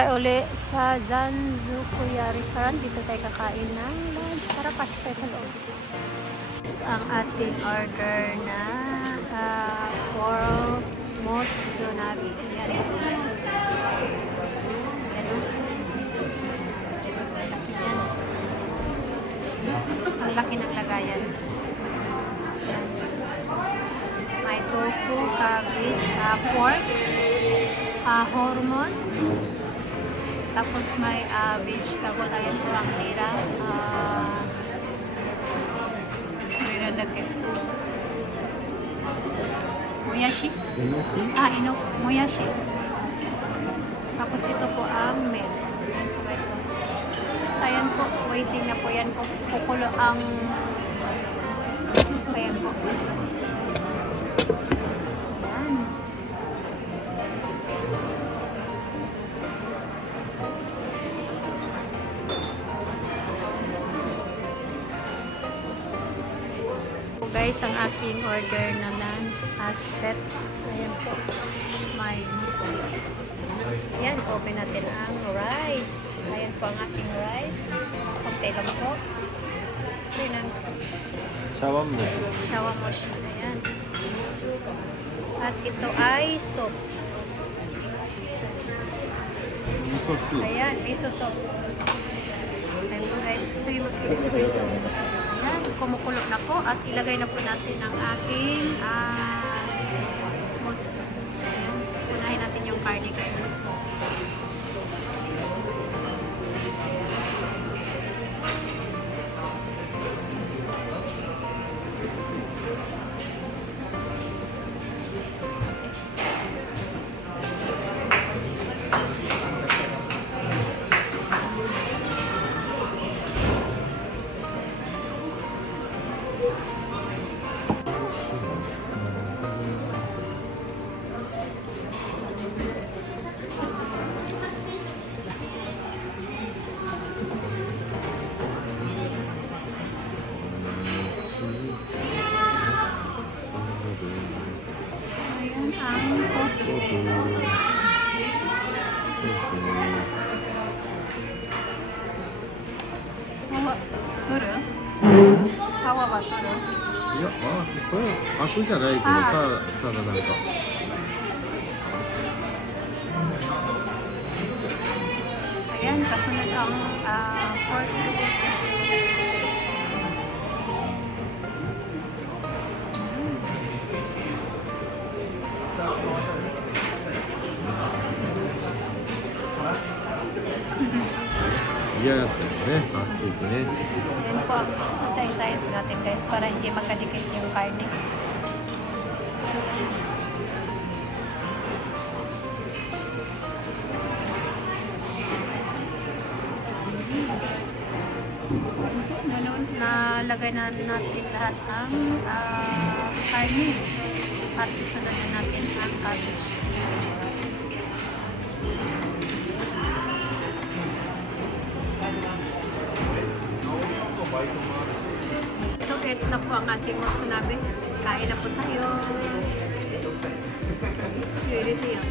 Uli sa Zanzukuya Restaurant. Dito tayo kakain ng lunch. Tara, pasok tayo sa loob. Ang ating order na for Motsunabe. Yan. Ang laki ng lagayan. Yan. May tofu, cabbage, pork, hormone. Tapos may vegetable, ayan po ang tira. May nalagay. Moyashi? Ino. Moyashi. Tapos ito po ang milk. Ayan po guys. Ayan po, waiting na po yan po. Kukulo ang ayan po. Guys, ang aking order na lunch as set. Ayan po. May muso. Ayan, open natin ang rice. Ayan po ang aking rice. Konti lang po. Ayan. Shawamushi. Shawamushi. Ayan. At ito ay soup. Miso soup. Ayan, miso soup. Ayan po guys. Ito yung mas pinag-guys ang miso soup. Ayan, kumukulo na po at ilagay na po natin ang aking motsu. Ayan, unahin natin yung karne guys. Akuじゃないけど、ただなんか。Ayan, kasunod ang pork. Iyaだったよね、暑いとね。Ayan po, isa-isahin natin guys para hindi magkadikit yung karne. Nalagay na natin lahat ang karne at isunod na natin ang cabbage. So, ito na po ang ating motsunabe. Kain na po tayo. Purity yan.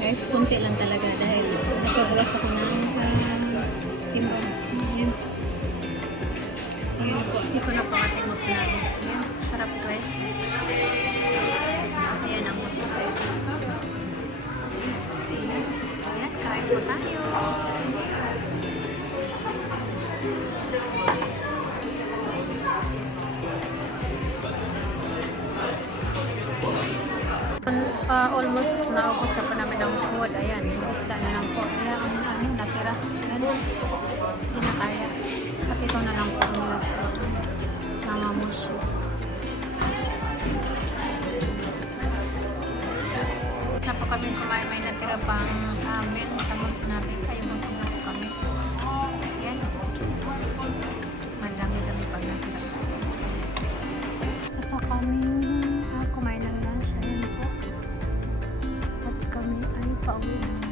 Guys, kunti lang talaga dahil nagkabukas ako ng timbang. Ayan. Ayan po. Ito na po ang ating motsunabe. Ayan. Sarap guys. Ayan ang motsunabe. Ayan. Kain po tayo. Almost naubos na po namin ang food. Ayan, yung isda na lang po. Ayan, ano, natira. Ayan, pinakaya. At ito na lang po ang namamushi. Na po kami kumain, may natira pang amin sa motsunabe. Kaya busog na po kami. Ayan. Madami-dami pang natira. Basta kami kumain ng lunch. Ayan po. Kami ay pauwi na.